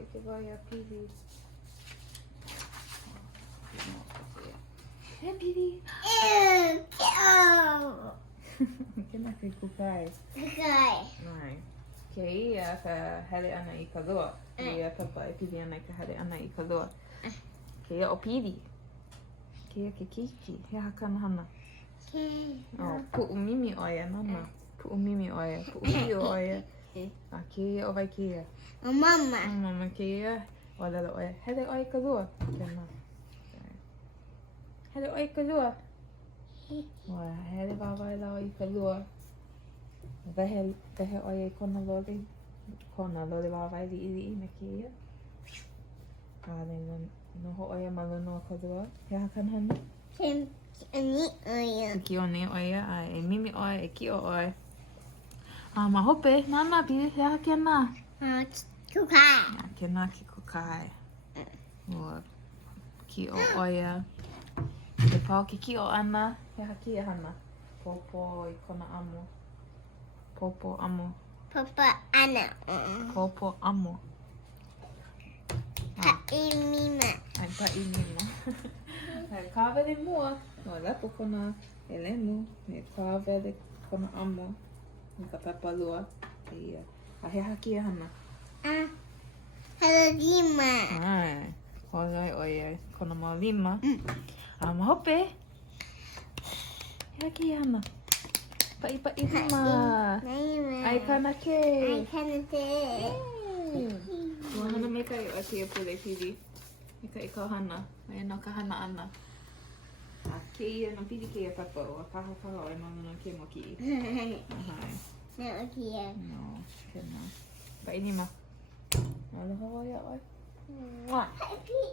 i te vai a Piri. He Piri! Kena ke kukai. Mai. Ke ia ka hele ana i ka loa. Ke ia papa e pili ana i ka hele ana i ka loa. Ke ia o Piri. Ke ia ke Kiki. He hakana hana. Oh, pu'u mimi oia, mama. Pu'u mimi oia. Pu'u hio oia. Ke ia o vai ke ia. Mama. Mama ke ia. O lalo oia. Hele oia ka lua. Kena. Hele oia ka lua. Wa hele wawai lau i ka lua. Wehe oia i kona loli. Kona loli wawai li ili na ke ia. Kale noho oia malunu o ka lua. He hakan hana. Ki o ne oia. E mimi oia. E ki o oia. Ma hope. Nana pili. He hake ana. Kukai. Kena ki kukai. Ua ki o oia. E pao ke ki o ana. He haki e hana. Popo i kona amo. Popo amo. Papa Anna. Popo amo. Mima. Ai pa i mima. Ai kāwele mua. No lepo kona e lemu. Me kāwele kona amo. I ka pepa lua. E ia. A he haki e hana. Hello, Lima. Ai. Horai oia. Kona mau lima. Mahope. He haki e hana. Pa i lima. Ai kana ke. Ua hana me kai o ke pule pili. Me kai ka hana. Mai no ka hana ana. Ke ia no pili ke ia papa o kaha kaha o e mamuna ke mo ki. Ahai. No, kena. Pa i lima. Aloha oia oi. Happy.